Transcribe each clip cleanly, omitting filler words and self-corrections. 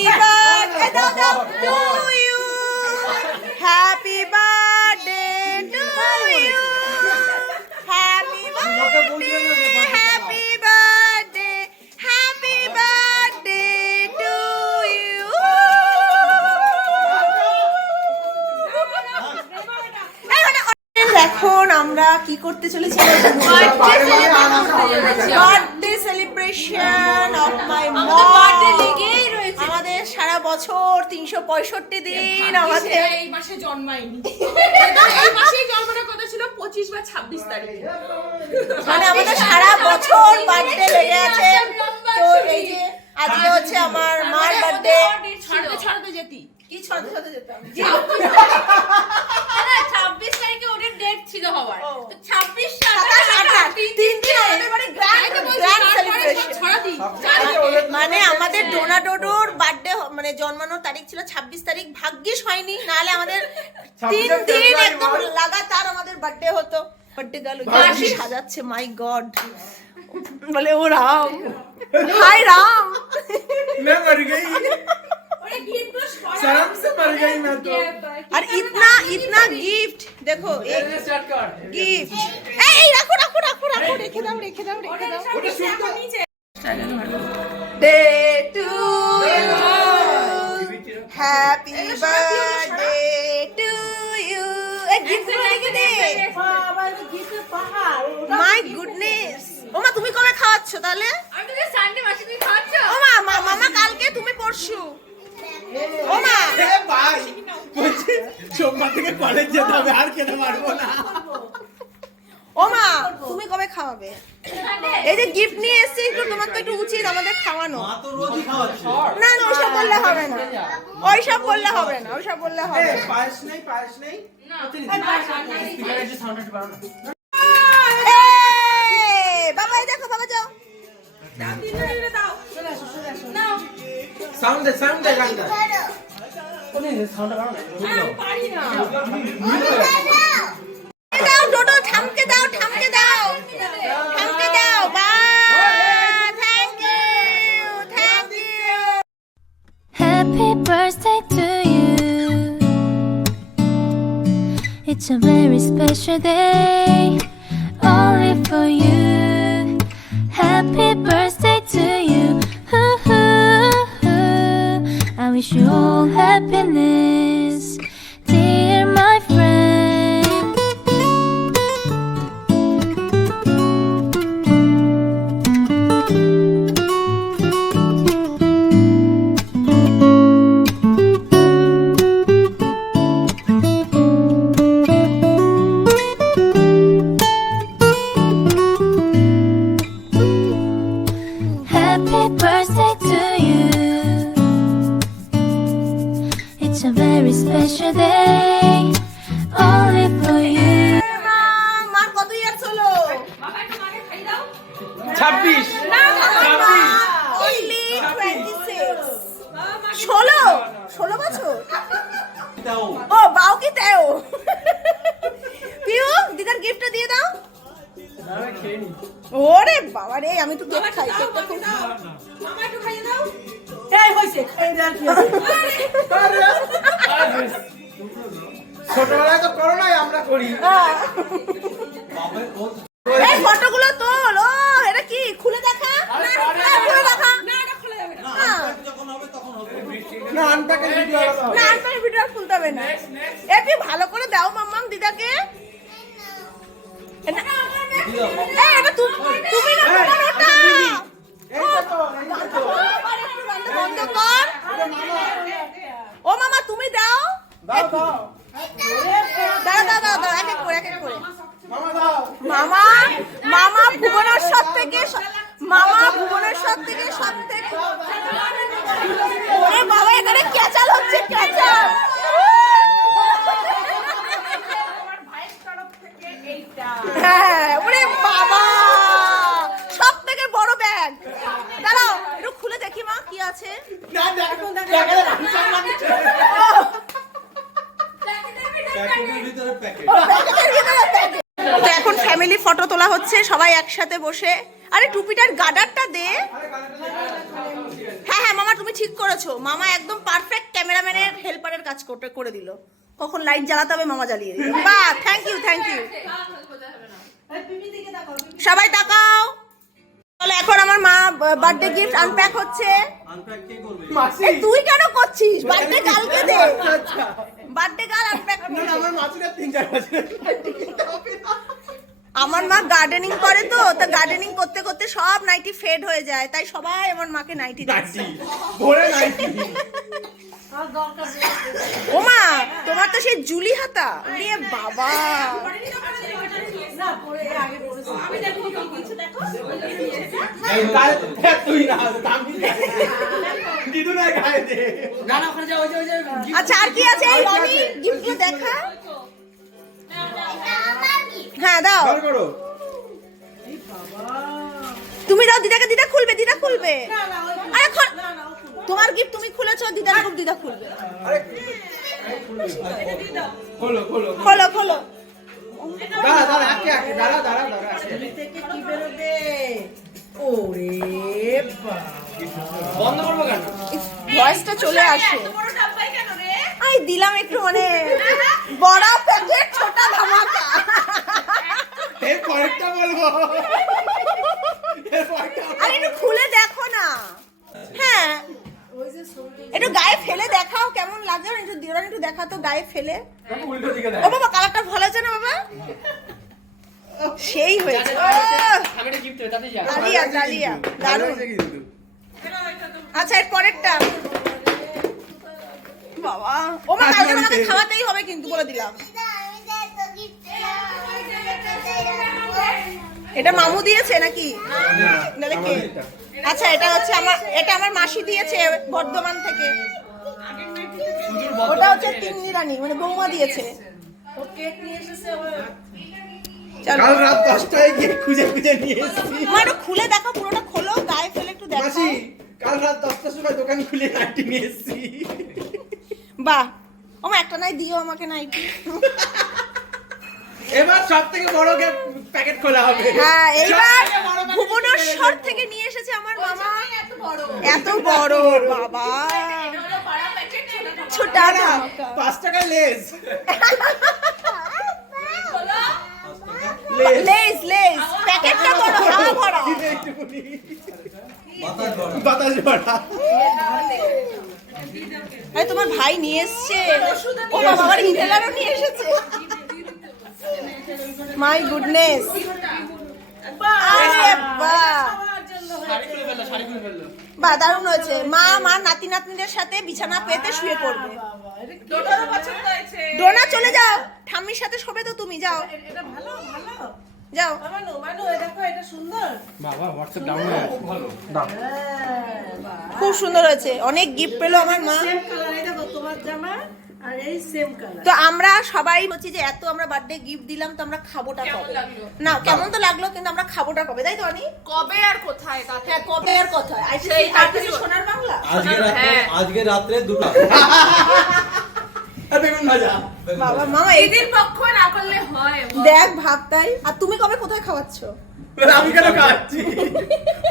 Happy birthday to you. Happy birthday to you. Happy birthday. Happy birthday. Happy birthday to you. এখন আমরা কি করতে চলেছি? Birthday celebration of my মম। আমাদের সারা বছর 365 দিন আমাদের এই মাসে জন্মায়নি। এই মাসেই জন্মানোর কথা ছিল 25 বা 26 তারিখে। মানে আমাদের সারা বছর বার্থডে লেগে আছে। তো এই যে আজকে হচ্ছে আমার মার বার্থডে। ছড়াতে যেতি কি ছড়াতে যেতাম? 26 তারিখে ওদের ডেট ছিল হওয়ার। তো 26 তিন দিন আমাদের বাড়ি গ্র্যান্ড সেলিব্রেশন। মানে আমাদের ডোনা ডোডোর বার্থডে মানে জন্মানোর তারিখ ছিল 26 তারিখ। ভাগ্যিস হয়নি, নাহলে আমাদের 3 দিন একদম লাগাতার আমাদের বার্থডে হতো। বার্থডে গেল সাজাচ্ছে, মাই গড। বলে ও রাম, হাই রাম, मैं मर गई, शर्म से मर गई मैं तो। और इतना इतना गिफ्ट देखो, एक गिफ्ट। এই রাখো রাখো রাখো রাখো, রেখে দাও রেখে দাও রেখে দাও। Day to you, happy birthday to you. এই গিফট রেখে দে। বাবা এই গিফটের পাহাড়। My goodness. ওমা তুমি কবে খাওয়াচ্ছ তাহলে? আমি তো সানডে মাসে তুমি খাচ্ছ। ওমা মামা কালকে, তুমি পরশু। ওমা এ ভাই বলছি সোমবার থেকে কলেজ যেতে হবে, আর খেতে পারবো না। ওমা তুমি কবে খাওয়াবে? এই যে গিফট নিয়ে এসেছি, একটু তোমার তো একটু উচিত আমাদের খাওয়ানো। মা তো রোজই খাওয়াচ্ছে। না না ওইসব বললে হবে না, ওইসব বললে হবে না, ওইসব বললে হবে না। পায়েস নেই, পায়েস নেই না স্পিকারে যে সাউন্ড আসবে না। বাবা এই দেখো, বাবা যাও। সাউন্ড দে গানটা। ওনে সাউন্ড করো না। পারি না। দাও ডোডো, থামকে দাও, থামকে দাও, থামকে দাও। বা thank you, thank you. Happy birthday to you. It's a very special day, only for you. Happy birthday to you. I wish you all happiness, dear my friend. Happy birthday to you. It's a very special day, only for you. মার কত years হলো? বাবা একটু মাকে খাই দাও। 26 Only 26। বাবা মাকে 16 বছর। দাও। ও বাও কি তেও। পিউ দিদার গিফটটা দিয়ে দাও। না খেয়ে নি। ওরে বাবা রে, আমি তো কেক খাই, কেকটা খুব। মামা একটু খাইয়ে দাও। এই হইছে, এই দেখ কি ছোটবেলায় তো করো নাই, আমরা করি। এই ফটোগুলো তোল। ও এটা কি খুলে দেখা? খুলে দেখা। না এটা খোলা যাবে না। না আনটাকে ভিডিও লাগাও। না আমি ভিডিও খুলতে হবে না। একটু ভালো করে দাও মাম্মাম দিদাকে। এই এটা তুমি না, তোমার ওটা। এইটা তো আবার একটু রান্না বন্ধ কর। ও মামা তুমি দাও। দাও দাও। দাও দাও দাও দাও, এক এক করে এক এক করে। মামা দাও। মামা মামা ভুবনেশ্বর থেকে, মামা ভুবনেশ্বর থেকে সব থেকে। ওরে বাবা এখানে ক্যাচাল হচ্ছে, ক্যাচাল। হ্যাঁ ওরে বাবা, সব থেকে বড় ব্যাগ। দাঁড়াও একটু খুলে দেখি মা কি আছে। না প্যাকেটের ভিতরে প্যাকেট। তো এখন ফ্যামিলি ফটো তোলা হচ্ছে সবাই একসাথে বসে। আরে টুপিটার গার্ডারটা দে। হ্যাঁ হ্যাঁ মামা তুমি ঠিক করেছো। করেছো, মামা একদম পারফেক্ট ক্যামেরাম্যানের হেল্পারের কাজ করে দিল। কখন লাইট জ্বালাতে হবে মামা জ্বালিয়ে দিল। বাহ, থ্যাংক ইউ থ্যাংক ইউ। সবাই তাকাও। তাহলে এখন আমার মা বার্থডে গিফট আনপ্যাক হচ্ছে। এই তুই কেন করছিস? বার্থডে কালকে দে। বার্থডে কাল আনপ্যাক। আমার মাছুরা 3-4 বছর। আমার মা গার্ডেনিং করে তো, তা গার্ডেনিং করতে করতে সব নাইটি ফেড হয়ে যায়, তাই সবাই আমার মাকে নাইটি দিচ্ছে। ভরে নাইটি। ও মা, তোমার তো সেই জুলি হাতা। রে বাবা, তুই না আমি দিদু না গায়ে দে। না না ওখানে যাও, ওই যে আচ্ছা আর কি আছে? এই রনি গিফটগুলো দেখা। হ্যাঁ দাও, বার করো। তুমি দাও দিদাকে, দিদা খুলবে, দিদা খুলবে। আরে তোমার গিফট তুমি খুলেছো, দিদার খুব দিদা খুলবে। খোলো খোলো খোলো খোলো। দাঁড়া দাঁড়া আকে আকে দাঁড়া দাঁড়া দাঁড়া থেকে কি বেরোবে? ওরে বন্ধ করবো কেন? ভয়েসটা চলে আসে। আই দিলাম একটু মানে বড় প্যাকেট ছোটা ধামাকা। এর পরেরটা বলবো। এর পরেরটা আরে একটু খুলে দেখো না। হ্যাঁ একটু গায়ে ফেলে দেখাও কেমন লাগছে। একটু দিওরান একটু দেখা তো গায়ে ফেলে। উল্টো দিকে দেখ। ও বাবা, কালারটা ভালো আছে না বাবা? সেই হয়েছে। আমি গিফট দেব তাতে যা। ডালিয়া ডালিয়া দারুণ। আচ্ছা এর পরেরটা বাবা, ও মা কালকে আমাকে খাওয়াতেই হবে কিন্তু, বলে দিলাম। এটা মামু দিয়েছে নাকি? নালে কে? আচ্ছা এটা হচ্ছে এটা আমার মাসি দিয়েছে বর্ধমান থেকে। ওটা হচ্ছে তিন্নি রানী মানে বৌমা দিয়েছে। ও কেক নিয়ে এসেছে। চলো কাল রাত 10টায় গিয়ে খুঁজে খুঁজে নিয়ে এসেছি। মা একটু খুলে দেখো, পুরোটা খোলো, গায়ে ফেলে একটু দেখো। মাসি কাল রাত 10টার সময় দোকান খুলে নাইটি নিয়ে এসেছি। বাহ, ও মা একটা নাই দিও আমাকে নাইটি। এবার সবথেকে বড় প্যাকেট খোলা হবে। হ্যাঁ এইবার ভুবনেশ্বর থেকে নিয়ে এসেছে আমার মামা। এত বড় বাবা, ছোটা না 5 টাকা লেস। লেস লেস প্যাকেটটা বড়, হাওয়া ভরা। একটুখানি বাতাস ভরা। আরে তোমার ভাই নিয়ে এসেছে। ও বাবা, আবার ইনহেলারও নিয়ে এসেছে। My goodness. আরে বাহ, বাহ দারুণ হয়েছে। মা নাতি নাতনিদের সাথে বিছানা পেতে শুয়ে পড়বে। ডোনা চলে যাও, ঠাম্মির সাথে শোবে তো তুমি। যাও এটা ভালো ভালো। যাও। মানু মানু এই দেখো এটা সুন্দর। বাবা WhatsApp ডাউন হয়ে গেছে। ভালো দাও। খুব সুন্দর হয়েছে, অনেক গিফট পেলো আমার মা। সেম কালার এই দেখো তোমার জামা আর এই সেম কালার। তো আমরা সবাই বলছি যে এত আমরা বার্থডে গিফট দিলাম, তো আমরা খাবোটা কবে? না কেমন তো লাগলো, কিন্তু আমরা খাবোটা কবে, তাই তো অনি? কবে আর কোথায়? হ্যাঁ কবে আর কথা? সেই সোনার বাংলা। আজকে রাত্রে 2টা। আর বেগুন ভাজা। বাবা মামা দিদির পক্ষ না করলে হয়। দেখ ভাবতাই। আর তুমি কবে কোথায় খাওয়াচ্ছ? আমি কেন খাচ্ছি?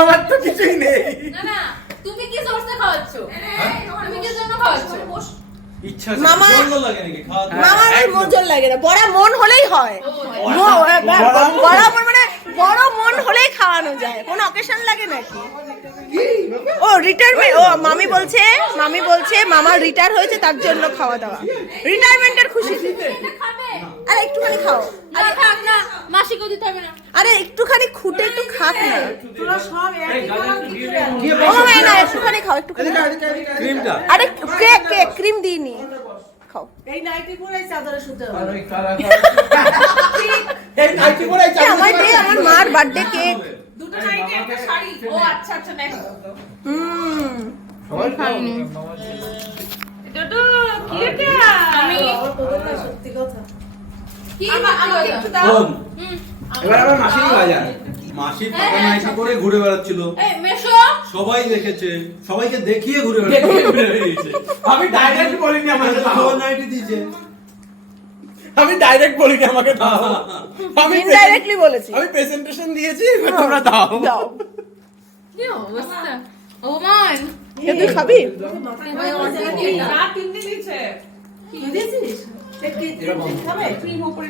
আমার তো কিছুই নেই। না না, তুমি কি সোর্সে খাওয়াচ্ছো? তুমি কি জন্য খাওয়াচ্ছো? ইচ্ছা মামা- জন্য লাগে নাকি খাওয়া? মামার ওই মন লাগে না, বড় মন হলেই হয়। বড় মন মানে বড় মন হলেই খাওয়ানো যায়, কোনো অকেশন লাগে নাকি? ও রিটায়ারমেন্ট, ও মামি বলছে মামার রিটায়ার হয়েছে তার জন্য খাওয়া দাওয়া, রিটায়ারমেন্টের খুশিতে। আরে একটুখানি খাও, আরে থাক না, মাসিকেও দিতে হবে না। আরে একটুখানি খুঁটে একটু খাক না। তোরা সব একই কালার কি করে? ও মামা না, একটুখানি খাও, একটুখানি খাও। ক্রিমটা আরে কেক ক্রিম দিইনি, খাও। এই নাইটি পরে এই চাদরে শুতে হবে। এই নাইটি পরে এ, আমার মার বার্থডে কেক। দুটো নাইটি একটা শাড়ি। ও আচ্ছা আচ্ছা নেক্সট। এটা তো কি এটা? আমি বাবা, তোদের না সত্যি কথা। কি আমাকে একটু দাও। ফোন এবার আবার মাসির বাজার। মাসির টাকা নাইটি করে ঘুরে বেড়াচ্ছিল, এই মেশো। সবাই দেখেছে, সবাইকে দেখিয়ে ঘুরে বেড়াচ্ছে। আমি ডাইরেক্ট বলিনি আমাকে দাও। নাইটি দিয়েছে। আমি ডাইরেক্ট বলিনি আমাকে দাও। আমি ইনডাইরেক্টলি বলেছি। আমি প্রেজেন্টেশন দিয়েছি, এবার তোমরা দাও। দাও। কি অবস্থা? ও মান তুই খাবি? তিনটে দিচ্ছে দিয়েছিস? এবার বন্ধ। ক্রিম ওপরে